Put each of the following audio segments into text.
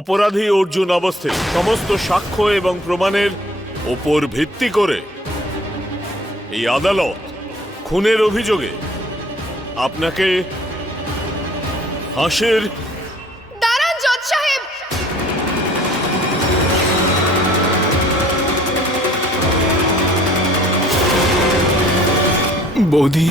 অপরাধী অর্জুন অবস্থি সমস্ত সাক্ষ্য এবং প্রমাণের ওপর ভিত্তি করে এই আদালত খুনের অভিযোগে আপনাকে ফাঁসির দাঁড়ান জজ সাহেব। বৌদি,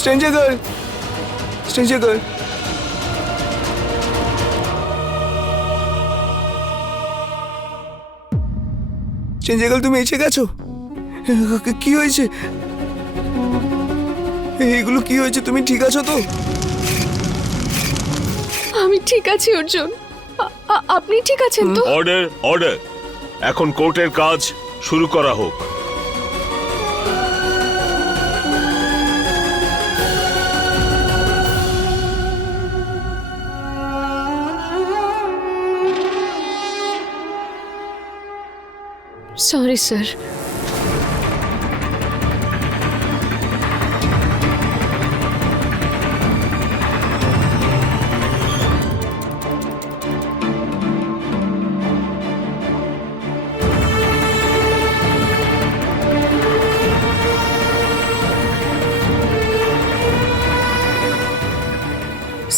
stranger girl, stranger girl, stranger girl, তুমি এসে গেছো? কি হয়েছে? এইগুলো কি হয়েছে? তুমি ঠিক আছো তো? আমি ঠিক আছি অর্জুন, আপনি ঠিক আছেন তো? Order, order. এখন কোর্টের কাজ শুরু করা হোক। Sorry sir.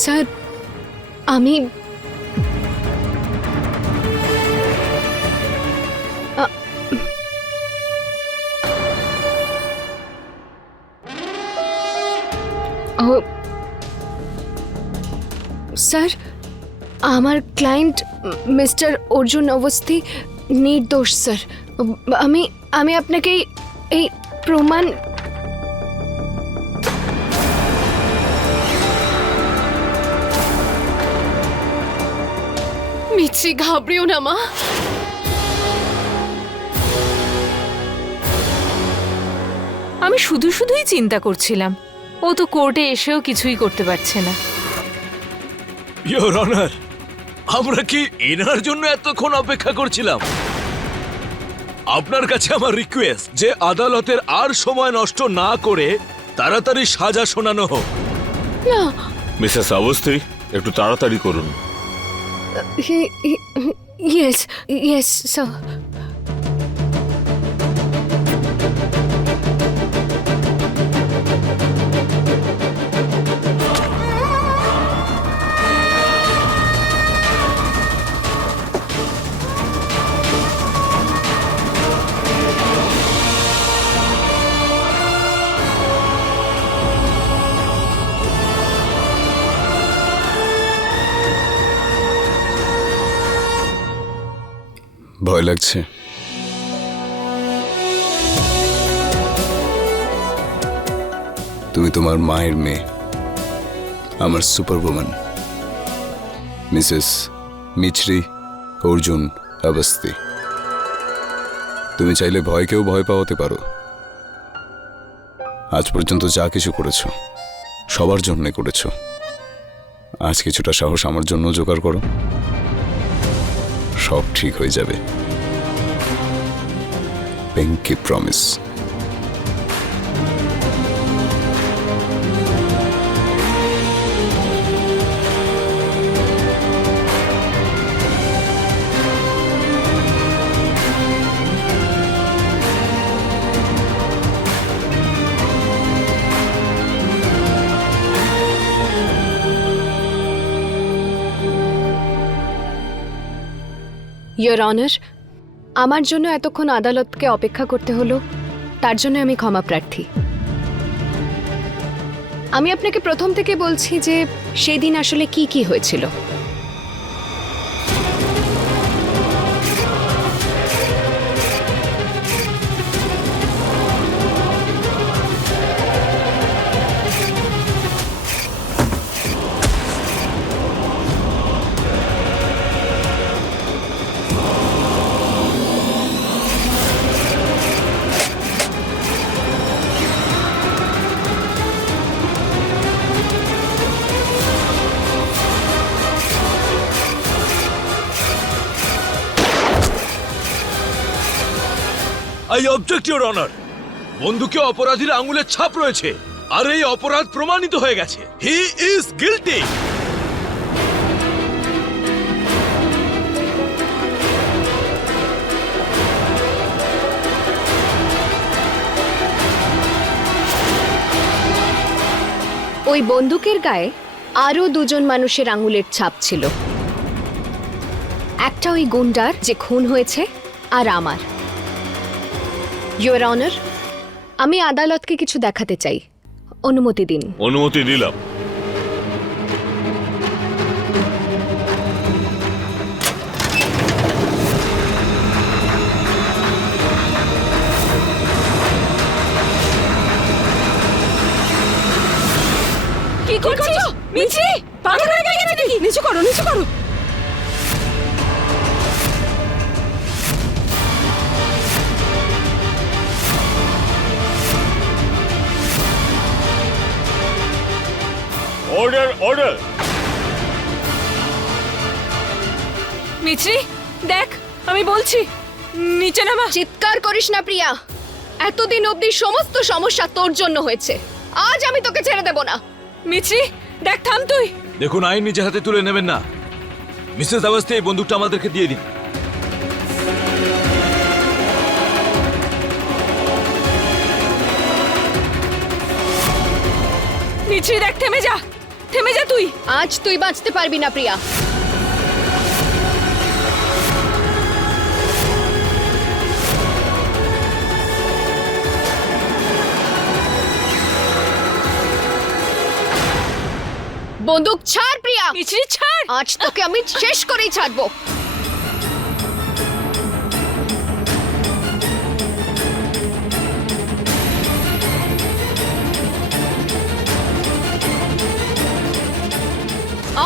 স্যার, আমি স্যার, আমার ক্লায়েন্ট মিস্টার অর্জুন অবস্থি নির্দোষ স্যার। আমি আমি আপনাকে এই প্রমাণ মিছি, ঘাবড়িও না মা। আমি শুধুই চিন্তা করছিলাম, ও তো কোর্টে এসেও কিছুই করতে পারছে না। ইয়োর অনার, আমরা কি এনার জন্য এতক্ষণ অপেক্ষা করছিলাম? আপনার কাছে আমার রিকোয়েস্ট যে আদালতের আর সময় নষ্ট না করে তাড়াতাড়ি সাজা শোনানো হোক। না, মিসেস অবস্থি, একটু তাড়াতাড়ি করুন। Yes yes sir. ভয় লাগছে? তুমি তোমার মায়ের মেয়ে, আমার সুপারউম্যান মিসেস মিছরি অর্জুন অবস্থি। তুমি চাইলে ভয়কেও ভয় পাওয়াতে পারো। আজ পর্যন্ত যা কিছু করেছো সবার জন্য করেছো। আজ কিছুটা সাহস আমার জন্য জোগাড় করো, সব ঠিক হয়ে যাবে। Pinky promise. ইয়োর অনার, আমার জন্য এতক্ষণ আদালতকে অপেক্ষা করতে হলো, তার জন্য আমি ক্ষমা প্রার্থী। আমি আপনাকে প্রথম থেকে বলছি যে সেদিন আসলে কি হয়েছিল। I object your honour. বন্দুকে অপরাধীর আঙুলের ছাপ রয়েছে, আর এই অপরাধ প্রমাণিত হয়ে গেছে। He is guilty. ওই বন্দুকের গায়ে আরও দুজন মানুষের আঙুলের ছাপ ছিল। একটা ওই গুন্ডার যে খুন হয়েছে, আর আমার। ইওর অনার, আমি আদালতকে কিছু দেখাতে চাই, অনুমতি দিন। অনুমতি দিলাম। কি করছো মিছি? পাগল হয়ে গেছে নাকি? নিচু করো, নিচু করো। Order, order. মিছরি, দেখ আমি বলছি, নিচে নামা। চিৎকার করিস না প্রিয়া, এতদিন অবধি সমস্ত সমস্যা তোর জন্য হয়েছে। আজ আমি তোকে ছেড়ে দেব না। মিছরি, দেখ থাম তুই। দেখুন, আইন নিজে হাতে তুলে নেবেন না। মিসেস আওয়াস্তে, এই বন্দুকটা আমাদেরকে দিয়ে দিন। মিছরি দেখ, থেমে যা, থেমে যা তুই। আজ তুই বাঁচতে পারবি না প্রিয়া। বন্দুক ছাড় প্রিয়া। মিছরি ছাড়। আজ তোকে আমি শেষ করেই ছাড়বো।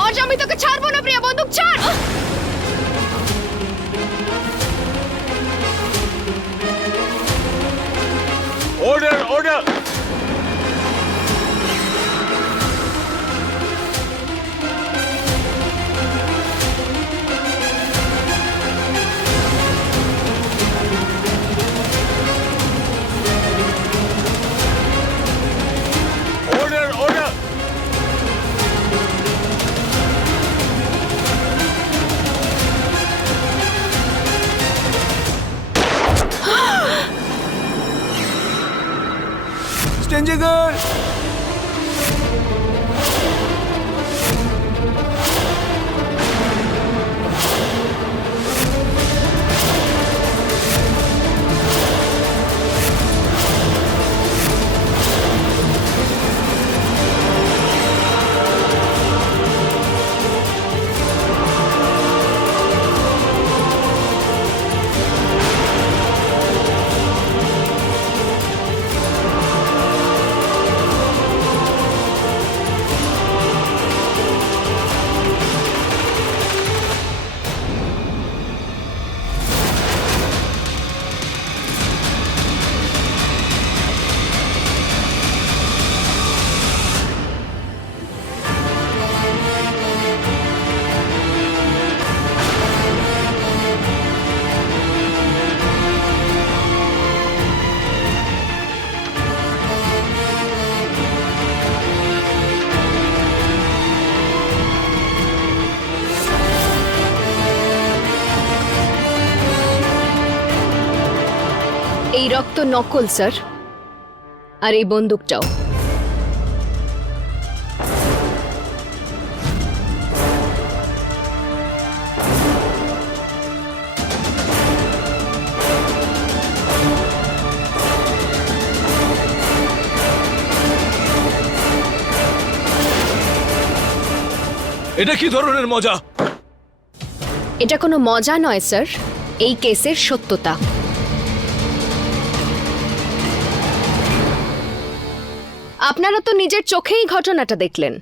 আজ আমি তোকে ছাড়বো না প্রিয়া, বন্দুক ছাড়। Order, order. Order, order. এই রক্ত নকল স্যার, আর এই বন্দুকটাও। এটা কি ধরনের মজা? এটা কোনো মজা নয় স্যার, এই কেসের সত্যতা। আপনারা তো নিজের চোখেই ঘটনাটা দেখলেন।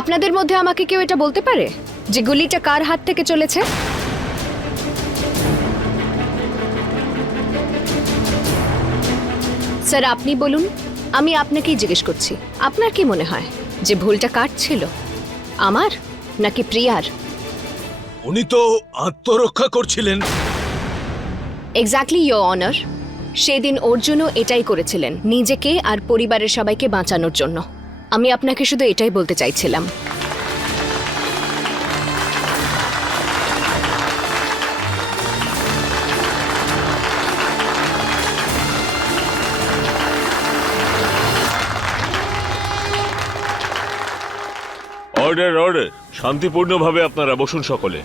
আপনাদের মধ্যে আমাকে কেউ এটা বলতে পারে যে গুলিটা কার হাত থেকে চলেছে? স্যার আপনি বলুন, আমি আপনাকেই জিজ্ঞেস করছি। আপনার কি মনে হয় যে ভুলটা কার ছিল, আমার নাকি প্রিয়ার? উনি তো আত্মরক্ষা করছিলেন। Exactly your honour. সেদিন অর্জুনও এটাই করেছিলেন, নিজেকে আর পরিবারের সবাইকে বাঁচানোর জন্য। আমি আপনাকে শুধু এটাই বলতে চাইছিলাম। অর্ডার অর্ডার, শান্তিপূর্ণভাবে আপনারা বসুন সকলে।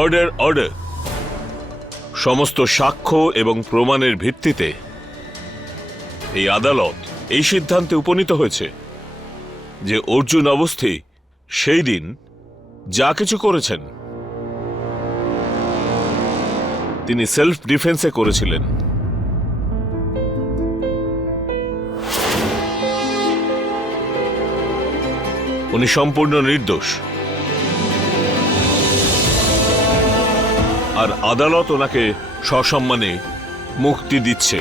Order order. সমস্ত সাক্ষ্য এবং প্রমাণের ভিত্তিতে এই আদালত এই সিদ্ধান্তে উপনীত হয়েছে যে অর্জুন অবস্থি সেই দিন যা কিছু করেছেন তিনি সেলফ ডিফেন্সে করেছিলেন। উনি সম্পূর্ণ নির্দোষ, আর আদালত ওনাকে সসম্মানে মুক্তি দিচ্ছে।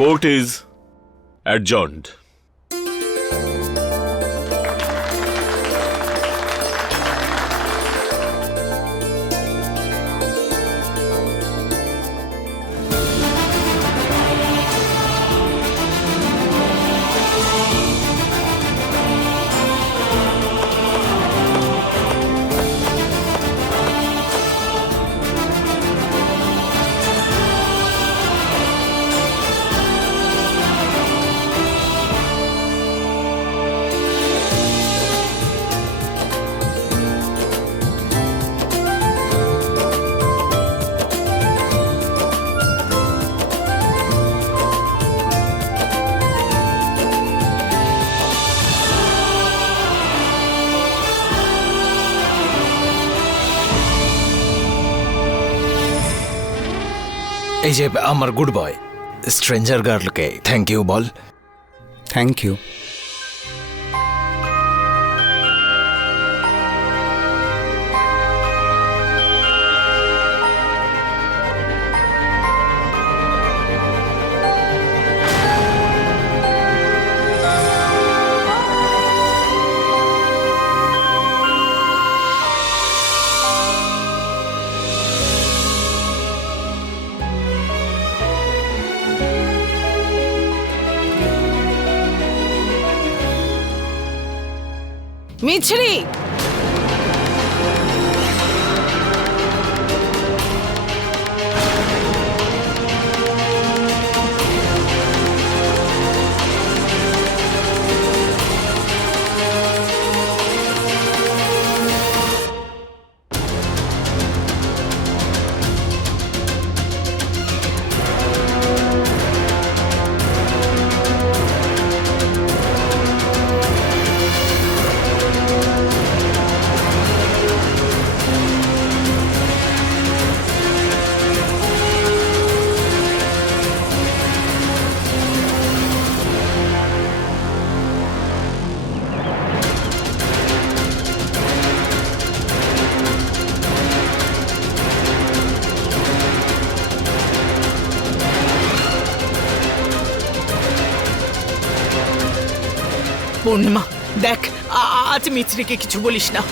Court is adjourned. এই যে আমার গুড বয়, স্ট্রেঞ্জার গার্লকে থ্যাংক ইউ বল। Thank you. মিছরি, পূর্ণিমা দেখ, আজ মিছরিকে কিছু বলিস না।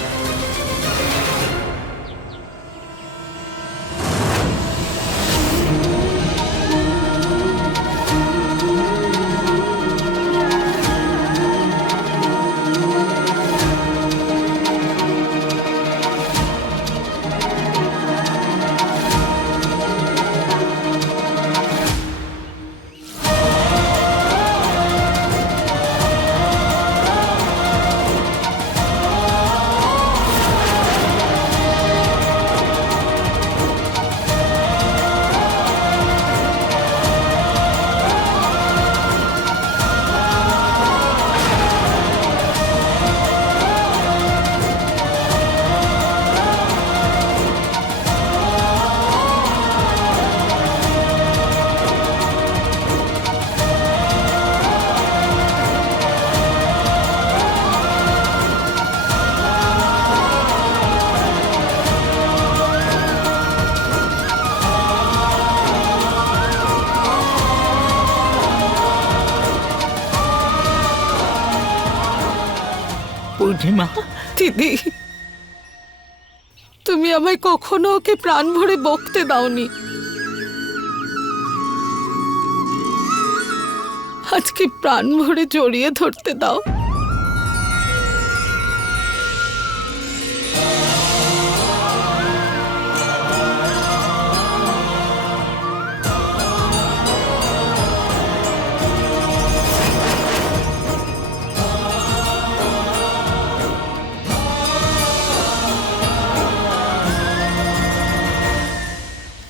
পূর্ণিমা, দিদি, তুমি আমায় কখনো ওকে প্রাণ ভরে বকতে দাওনি। আজকে প্রাণ ভরে জড়িয়ে ধরতে দাও।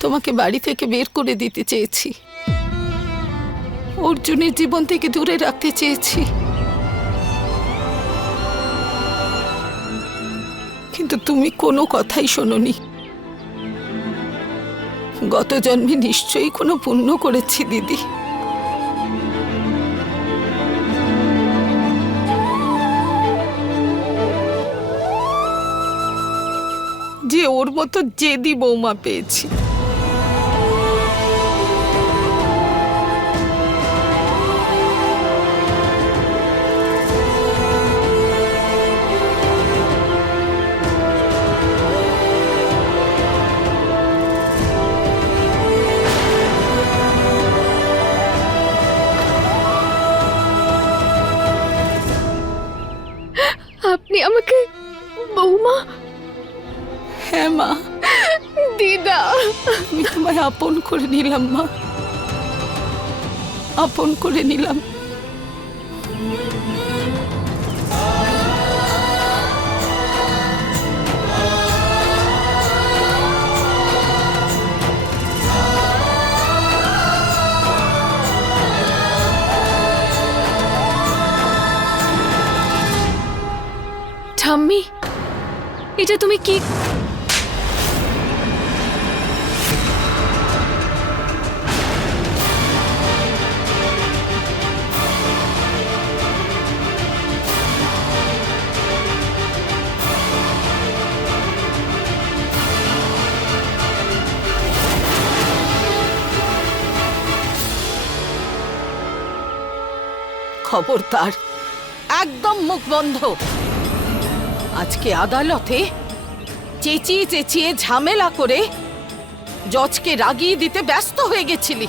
তোমাকে বাড়ি থেকে বের করে দিতে চেয়েছি, অর্জুনের জীবন থেকে দূরে রাখতে চেয়েছি, কিন্তু তুমি কোনো কথাই শোনোনি। গত জন্মে নিশ্চয়ই কোনো পুণ্য করেছি দিদি। যে ওর মতো জেদি বৌমা পেয়েছি। আপনি আমাকে বৌমা? হ্যাঁ মা, দিদা, আমি তোমায় আপন করে নিলাম মা, আপন করে নিলাম। ঠাম্মি, এটা তুমি কি? খবরদার, একদম মুখ বন্ধ। আজকে আদালতে চেঁচিয়ে চেঁচিয়ে ঝামেলা করে জজকে রাগিয়ে দিতে ব্যস্ত হয়ে গেছিলি।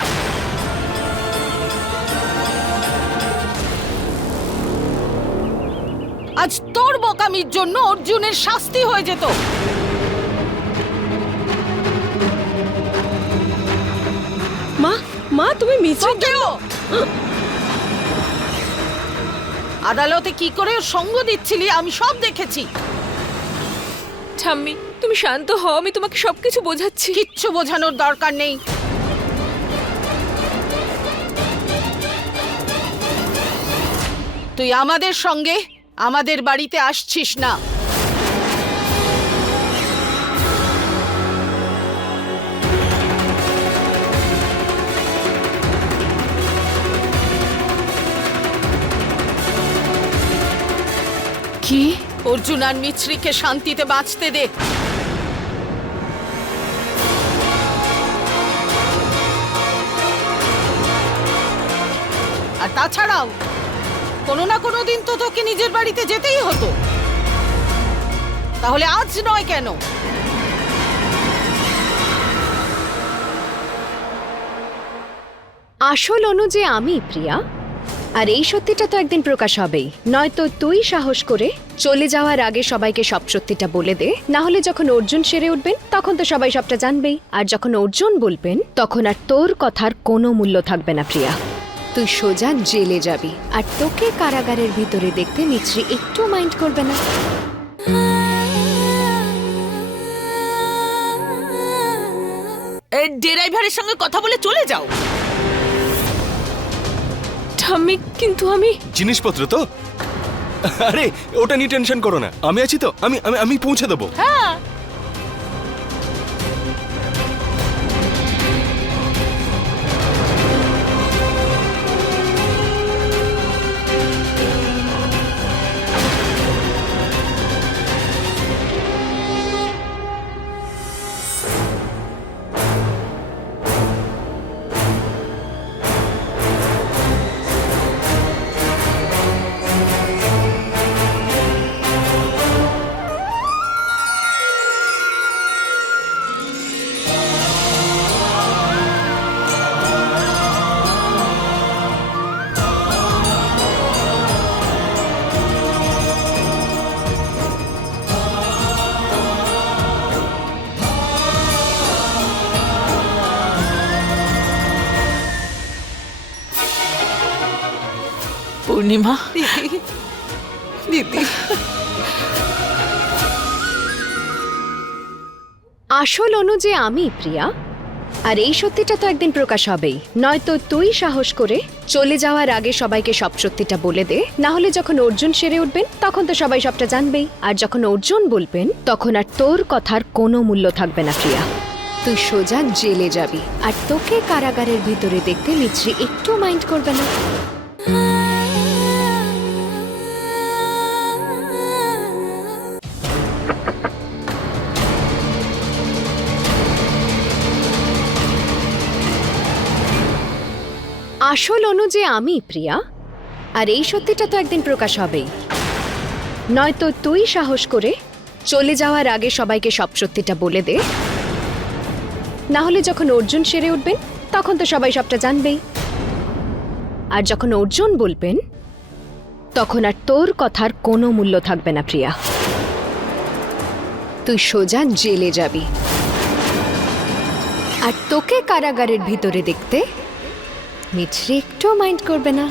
আজ তোর বোকামির জন্য অর্জুনের শাস্তি হয়ে যেত। মা, মা তুমি মিছে তোকেও আদালতে কি করে ওর সঙ্গ দিচ্ছিলি আমি সব দেখেছি। ঠাম্মি, তুমি শান্ত হও, আমি তোমাকে সবকিছু বোঝাচ্ছি। কিচ্ছু বোঝানোর দরকার নেই। তুই আমাদের সঙ্গে আমাদের বাড়িতে আসছিস না। কি? অর্জুন আর মিছরিকে শান্তিতে বাঁচতে দে। আর তাছাড়াও কোনো না কোনো দিন তো তোকে নিজের বাড়িতে যেতেই হতো, তাহলে আজ নয় কেন? আসল অনু যে আমি, প্রিয়া। আর এই সত্যিটা তো একদিন প্রকাশ হবেই, নয়তো তুই সাহস করে চলে যাওয়ার আগে সবাইকে সব সত্যিটা বলে দে। না হলে যখন অর্জুন সেরে উঠবেন তখন তো সবাই সবটা জানবেই, আর যখন অর্জুন বলবেন তখন আর তোর কথার কোনো মূল্য থাকবে না প্রিয়া। তুই সোজা জেলে যাবি, আর তোকে কারাগারের ভিতরে দেখতে মিছরি একটু মাইন্ড করবে না। ড্রাইভারের সঙ্গে কথা বলে চলে যাও। ঠাম্মি, কিন্তু আমি জিনিসপত্র তো, আরে ওটা নিয়ে টেনশন করো না, আমি আছি তো, আমি আমি আমি পৌঁছে দেবো। হ্যাঁ, পূর্ণিমা দিদি আসল অনু যে আমি প্রিয়া, আর এই সত্যিটা তো একদিন প্রকাশ হবেই। নয়তো তুই সাহস করে চলে যাওয়ার আগে সবাইকে সব সত্যিটা বলে দে, না হলে যখন অর্জুন সেরে উঠবেন তখন তো সবাই সবটা জানবেই। আর যখন অর্জুন বলবেন তখন আর তোর কথার কোনো মূল্য থাকবে না প্রিয়া। তুই সোজা জেলে যাবি, আর তোকে কারাগারের ভিতরে দেখতে মিছরি একটু মাইন্ড করবে না। আসল অনু যে আমি প্রিয়া, আর এই সত্যিটা তো একদিন প্রকাশ হবেই। নয়তো তুই সাহস করে চলে যাওয়ার আগে সবাইকে সব সত্যিটা বলে দে, না হলে যখন অর্জুন সেরে উঠবেন তখন তো সবাই সবটা জানবেই। আর যখন অর্জুন বলবেন তখন আর তোর কথার কোনো মূল্য থাকবে না প্রিয়া। তুই সোজা জেলে যাবি, আর তোকে কারাগারের ভিতরে দেখতে মিছরি একটু মাইন্ড করবে না।